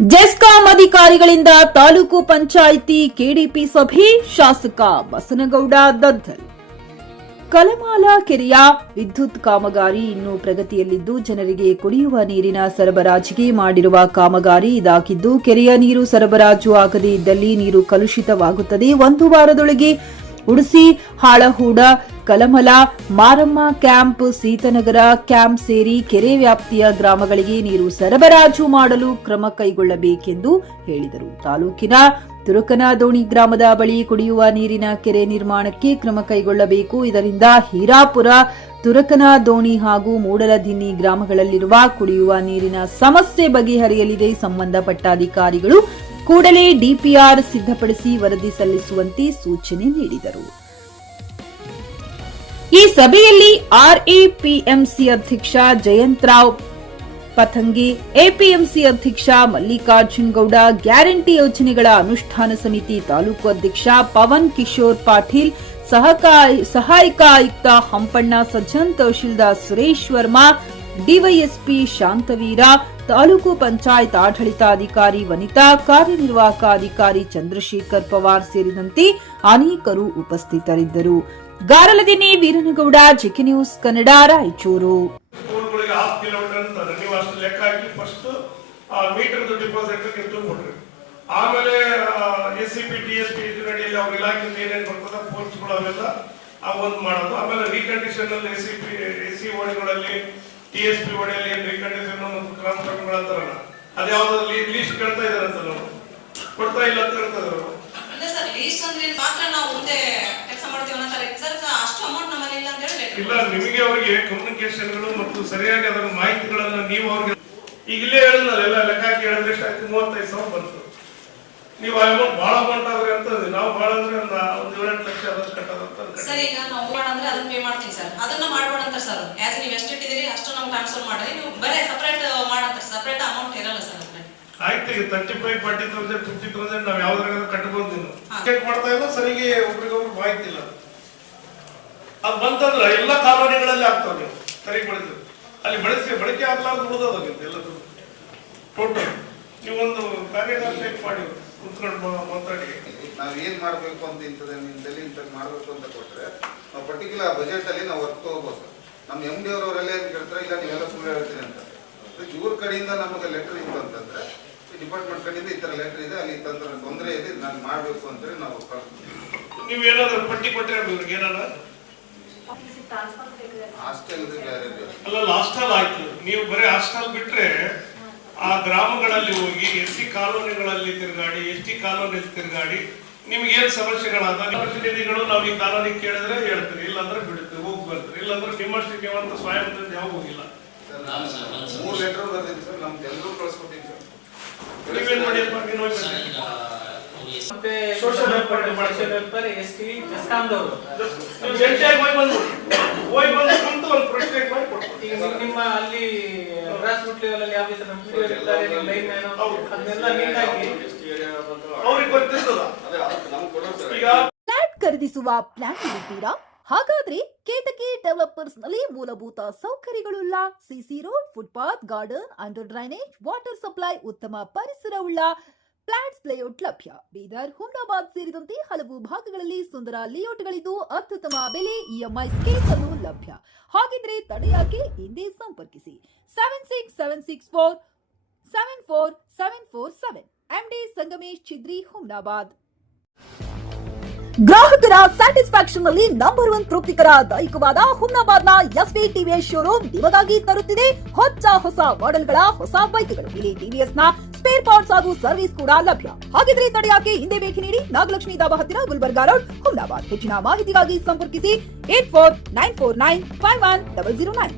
ಜೆಸ್ಕಾಂ ಅಧಿಕಾರಿಗಳಿಂದ ತಾಲೂಕು ಪಂಚಾಯಿತಿ ಕೆಡಿಪಿ ಸಭೆ, ಶಾಸಕ ಬಸನಗೌಡ ದದ್ದಲ್. ಕಲಮಾಲ ಕೆರೆಯ ವಿದ್ಯುತ್ ಕಾಮಗಾರಿ ಇನ್ನೂ ಪ್ರಗತಿಯಲ್ಲಿದ್ದು, ಜನರಿಗೆ ಕುಡಿಯುವ ನೀರಿನ ಸರಬರಾಜಿಗೆ ಮಾಡಿರುವ ಕಾಮಗಾರಿ ಇದಾಗಿದ್ದು, ಕೆರೆಯ ನೀರು ಸರಬರಾಜು ಆಗದೇ ಇದ್ದಲ್ಲಿ ನೀರು ಕಲುಷಿತವಾಗುತ್ತದೆ. ಒಂದು ವಾರದೊಳಗೆ ಉಡುಸಿ, ಹಾಳಹೂಡ, ಕಲಮಲ, ಮಾರಮ್ಮ ಕ್ಯಾಂಪ್, ಸೀತನಗರ ಕ್ಯಾಂಪ್ ಸೇರಿ ಕೆರೆ ವ್ಯಾಪ್ತಿಯ ಗ್ರಾಮಗಳಿಗೆ ನೀರು ಸರಬರಾಜು ಮಾಡಲು ಕ್ರಮ ಕೈಗೊಳ್ಳಬೇಕೆಂದು ಹೇಳಿದರು. ತಾಲೂಕಿನ ತುರಕನದೋಣಿ ಗ್ರಾಮದ ಬಳಿ ಕುಡಿಯುವ ನೀರಿನ ಕೆರೆ ನಿರ್ಮಾಣಕ್ಕೆ ಕ್ರಮ ಕೈಗೊಳ್ಳಬೇಕು. ಇದರಿಂದ ಹೀರಾಪುರ, ತುರಕನದೋಣಿ ಹಾಗೂ ಮೂಡಲದಿನ್ನಿ ಗ್ರಾಮಗಳಲ್ಲಿರುವ ಕುಡಿಯುವ ನೀರಿನ ಸಮಸ್ಯೆ ಬಗೆಹರಿಯಲಿದೆ. ಸಂಬಂಧಪಟ್ಟ ಅಧಿಕಾರಿಗಳು ಕೂಡಲೇ ಡಿಪಿಆರ್ ಸಿದ್ಧಪಡಿಸಿ ವರದಿ ಸಲ್ಲಿಸುವಂತೆ ಸೂಚನೆ ನೀಡಿದರು. ಈ ಸಭೆಯಲ್ಲಿ ಆರ್ಎಪಿಎಂಸಿ ಅಧ್ಯಕ್ಷ ಜಯಂತರಾವ್ ಪಥಂಗಿ, ಎಪಿಎಂಸಿ ಅಧ್ಯಕ್ಷ ಮಲ್ಲಿಕಾರ್ಜುನ್ ಗೌಡ, ಗ್ಯಾರಂಟಿ ಯೋಜನೆಗಳ ಅನುಷ್ಠಾನ ಸಮಿತಿ ತಾಲೂಕು ಅಧ್ಯಕ್ಷ ಪವನ್ ಕಿಶೋರ್ ಪಾಟೀಲ್, ಸಹಾಯಕ ಆಯುಕ್ತ ಹಂಪಣ್ಣ ಸಜ್ಜನ್, ತಹಶೀಲ್ದಾರ್ ಸುರೇಶ್ ವರ್ಮಾ, ಡಿವೈಎಸ್ಪಿ ಶಾಂತವೀರ, ತಾಲೂಕು ಪಂಚಾಯತ್ ಆಡಳಿತಾಧಿಕಾರಿ ವನಿತಾ, ಕಾರ್ಯನಿರ್ವಾಹಕ ಅಧಿಕಾರಿ ಚಂದ್ರಶೇಖರ್ ಪವಾರ್ ಸೇರಿದಂತೆ ಅನೇಕರು ಉಪಸ್ಥಿತರಿದ್ದರು. ಗಾರಲದಿನ್ನಿ ವೀರನಗೌಡ, ಜಿಕೆ ನ್ಯೂಸ್ ಕನ್ನಡ, ರಾಯಚೂರು. ಆಮೇಲೆ ಎಸ್ಸಿಪಿ ಟಿಎಸ್ಪಿ ನಡಿಯಲ್ಲಿ ಅವ್ರ ಇಲಾಖೆ ಏನೇನು ಬರ್ತದ ಪೋಸ್ಟ್ಗಳು ಅವೆಲ್ಲ ಒಂದು ಮಾಡೋದು. ಆಮೇಲೆ ರೀಕಂಡೀಷನ್ ಅಲ್ಲಿ ಎಸಿ ಓಣಿಗಳಲ್ಲಿ ಟಿಎಸ್ಪಿ ಓಣಿಯಲ್ಲಿ ಏನು ರೀಕಂಡೀಷನ್ ಮತ್ತು ಟ್ರಾನ್ಸ್ಫರ್ಗಳು ಅಂತಾರಲ್ಲ, ಅದು ಯಾವ್ದಾದ್ರು ಲೀಸ್ಟ್ ಕೇಳ್ತಾ ಇದಾರಂತ ನಾವು ಕೊಡ್ತಾ ಇಲ್ಲ ಅಂತ ಹೇಳ್ತಾ ಇದ್ರು. ಇಲ್ಲ, ನಿಮಗೆ ಅವರಿಗೆ ಕಮ್ಯುನಿಕೇಶನ್ಗಳು ಮತ್ತು ಸರಿಯಾಗಿ ಅದರ ಮಾಹಿತಿಗಳನ್ನ ನೀವು ಅವ್ರಿಗೆ ಈಗ ಇಲ್ಲೇ ಹೇಳಿದ್ನಲ್ಲ, ಎಲ್ಲ ಲೆಕ್ಕ ಹಾಕಿ ಹೇಳಿದ್ರೆ ಎಷ್ಟು 35,000 ಬಂತು. ನೀವು ಅಮೌಂಟ್ ಬಹಳ ಅಮೌಂಟ್ ಆದ್ರೆ ಅಂತ ನಾವು ಬಹಳ ಅಂದ್ರೆ ಒಂದು 7-8 ಲಕ್ಷ ಅದಷ್ಟು ಕಟ್ಟೋದಂತ. ಸರ್, ಈಗ ನಾವು ಅಂದ್ರೆ ಅದನ್ನ ಪೇ ಮಾಡ್ತೀವಿ ಸರ್, ಅದನ್ನ ಮಾಡ್ಬೋದಂತ ಸರ್. ಆಸ್ ನೀವು ಎಷ್ಟು ಇಟ್ಟಿದ್ದೀರಿ ಅಷ್ಟು ನಾವು ಟ್ರಾನ್ಸ್ಫರ್ ಮಾಡಿ, ನೀವು ಬರೇ ಸಪರೇಟ್ ಮಾಡಂತ ಸಪರೇಟ್ ಅಮೌಂಟ್ ಇರಲ್ಲ ಸರ್. ಆಯ್ತು, ಈಗ 35, 40,000, 50,000 ನಾವು ಯಾವ್ದ್ರಾಗ ಕಟ್ಟಬಹುದು. ಚೆಕ್ ಮಾಡ್ತಾ ಇಲ್ಲ, ಸರಿಗೆ ಒಬ್ರಿಗೊಬ್ರು ಮಾಹಿತಿ ಇಲ್ಲ. ಅದು ಬಂತಂದ್ರೆ ಎಲ್ಲ ಕಾಲೋನಿಗಳಲ್ಲಿ ಆಗ್ತಾವ. ನೀವು ಸರಿಗೆ ಬಳಸಿದ್ರು ಅಲ್ಲಿ ಬಳಕೆ ಆಗ್ಲಾರ್ದು ಉಳಿದೋದು ಎಲ್ಲ ಟೋಟಲ್. ನೀವೊಂದು ಕಾರ್ಯಗಾರ ಮಾಡಿ ಕುತ್ಕೊಂಡು ಮಾತಾಡಿ ನಾವ್ ಏನ್ ಮಾಡ್ಬೇಕು ಅಂತ ಇಂಥದ್ದು ಮಾಡ್ಬೇಕು ಅಂತ ಕೊಟ್ರೆ ನಾವು ಪರ್ಟಿಕ್ಯುಲರ್ ಬಜೆಟ್ ಅಲ್ಲಿ ನಾವು ವರ್ಕ್ ತಗೋಬಹುದು ಸರ್. ನಮ್ಮ MD ಅವರೆಲ್ಲ ಏನ್ ಕೇಳ್ತಾರೆ, ಇಲ್ಲ ನೀವೆಲ್ಲ ಸುಳ್ಳು ಹೇಳ್ತೀನಿ ಅಂತ. ಇವ್ರ ಕಡೆಯಿಂದ ನಮಗೆ ಲೆಟರ್ ಇತ್ತು ಅಂತಂದ್ರೆ, ಡಿಪಾರ್ಟ್ಮೆಂಟ್ ಕಡೆಯಿಂದ ಈ ತರ ಲೆಟರ್ ಇದೆ, ಅಲ್ಲಿ ತಂತ್ರ ತೊಂದರೆ ಇದೆ, ನಾನು ಮಾಡ್ಬೇಕು ಅಂತೇಳಿ ನಾವು ನೀವೇನಾದ್ರು ಪಟ್ಟಿ ಕೊಟ್ಟರೆ ಅವ್ರಿಗೆ ಏನಾರ ಹಾಸ್ಟೆಲ್ ಅಲ್ಲ, ಹಾಸ್ಟೆಲ್ ಆಯ್ತು. ನೀವು ಬರೀ ಹಾಸ್ಟೆಲ್ ಬಿಟ್ರೆ ಆ ಗ್ರಾಮಗಳಲ್ಲಿ ಹೋಗಿ ಎಸ್ಸಿ ಕಾಲೋನಿಗಳಲ್ಲಿ ತಿರುಗಾಡಿ, ST ಕಾಲೋನಿಯಲ್ಲಿ ತಿರುಗಾಡಿ, ನಿಮ್ಗೆ ಏನ್ ಸಮಸ್ಯೆಗಳಾದ ಪ್ರತಿನಿಧಿಗಳು ನಾವು ಈ ಕಾಲೋನಿ ಕೇಳಿದ್ರೆ ಹೇಳ್ತೀರಿ, ಇಲ್ಲಾಂದ್ರೆ ಬಿಡ್ತೀವಿ, ಹೋಗಿ ಬರ್ತೀರಿ. ಇಲ್ಲಾಂದ್ರೆ ನಿಮ್ಮಷ್ಟಿಗೆ ಅಂತ ಸ್ವಯಂ ಯಾವ ಹೋಗಿಲ್ಲ. 3 ಲೆಟರ್ ಬರ್ತೀನಿ ಸರ್, ನಮ್ಗೆ ಎಲ್ಲರೂ ಕಳ್ಸ್ಕೊಟ್ಟಿವಿ ಸರ್. ನೀವೇನ್ ಮಾಡಿಯಪ್ಪ, ನೀನು ಸೋಶಿಯಲ್ ವೆಲ್ಫೇರ್ ST ಜಸ್ಕಾಂದವರು ನಿಮ್ಮ ಅಲ್ಲಿ ಗ್ರಾಸ್ ರೂಟ್ ಲೆವೆಲ್ ಅಲ್ಲಿ ಯಾವ ಲೈನ್ ಅದನ್ನೆಲ್ಲ ನೀಟಾಗಿ ಅವ್ರಿಗೆ ಗೊತ್ತಿರ್ತದ. ಫ್ಲಾಟ್ ಖರೀದಿಸುವ ಪ್ಲಾನ್ ಇದ್ದೀರಾ? ಹಾಗಾದ್ರೆ ಕೇತಕಿ ಡೆವಲಪರ್ಸ್ ನಲ್ಲಿ ಮೂಲಭೂತ ಸೌಕರ್ಯಗಳುಳ್ಳ CC road, footpath, garden, under drainage, water supply, ಉತ್ತಮ ಪರಿಸರವುಳ್ಳ ಫ್ಲಾಟ್ಸ್ ಲೇಔಟ್ ಲಭ್ಯ. ಬೀದರ್, ಹುಮ್ನಾಬಾದ್ ಸೇರಿದಂತೆ ಹಲವು ಭಾಗಗಳಲ್ಲಿ ಸುಂದರ ಲೇಔಟ್ಗಳಿದ್ದು ಅತ್ಯುತ್ತಮ ಬೆಲೆ, EMI ಸ್ಕೀಮ್ಸ್ ಅನ್ನು ಲಭ್ಯ. ಹಾಗಿದ್ರೆ ತಡೆಯಾಕೆ? ಹಿಂದೆ ಸಂಪರ್ಕಿಸಿ 7676474747. MD ಸಂಗಮೇಶ್ ಚಿದ್ರಿ, ಹುಮ್ನಾಬಾದ್. ಗ್ರಾಹಕರ ಸ್ಯಾಟಿಸ್ಫ್ಯಾಕ್ಷನ್ ನಲ್ಲಿ ನಂಬರ್ 1 ತೃಪ್ತಿಕರ ದಾಯಕವಾದ ಹುಮ್ನಾಬಾದ್ನ SV TVS ಶೋರೂಮ್ ನಿಮಗಾಗಿ ತರುತ್ತಿದೆ ಹೊಸ ಮಾಡೆಲ್ಗಳ ಹೊಸ ಬೈಕ್ಗಳು. ಇಲ್ಲಿ TVS ನ ಸ್ಪೇರ್ ಪಾರ್ಟ್ಸ್ ಹಾಗೂ ಸರ್ವಿಸ್ ಕೂಡ ಲಭ್ಯ. ಹಾಗಿದ್ರೆ ತಡೆಯಾಕೆ? ಹಿಂದೆ ಭೇಟಿ ನೀಡಿ, ನಾಗಲಕ್ಷ್ಮಿ ಧಾಬಾ ಹತ್ತಿರ, ಗುಲ್ಬರ್ಗಾ ರೋಡ್, ಹುಮ್ನಾಬಾದ್. ಹೆಚ್ಚಿನ ಮಾಹಿತಿಗಾಗಿ ಸಂಪರ್ಕಿಸಿ 8494951009.